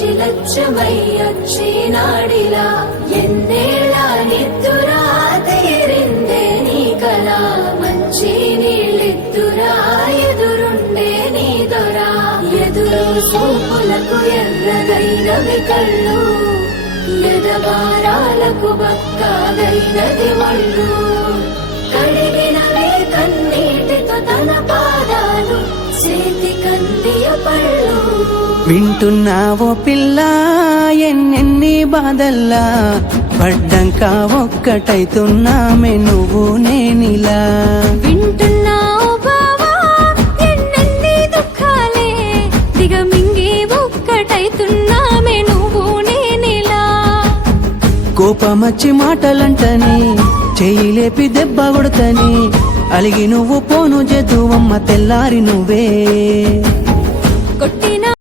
వచ్చి లచ్చమయ్యొచ్చినాడిలా ఎన్నేళ్ళ నిద్దురా తీరిందే నీ కళ మంచి నీళ్ళిద్దురా ఎదురుండే నీ దొరా ఎదురు సూపులకు ఎర్రగైనవి కళ్ళు ఎదవారాలకు బక్కాగైనది మళ్ళు కడిగినవే కన్నీటితో తన పాదాలు చేతి కందియ పళ్ళు వింటున్నావో పిల్ల ఎన్నెన్ని బాధల్లా పడ్డంక ఒక్కటైతున్నామే నువ్వు నేనిలా వింటున్నావు బావా ఎన్నెన్ని దుఃఖాలే దిగమింగి ఒక్కటైతున్నామే నువ్వు నేనిలా కోపమచ్చి మాటలంటని చెయ్యి లేపి దెబ్బ కొడతని అలిగి నువ్వు పోను జద్దువమ్మ తెల్లారి నువ్వే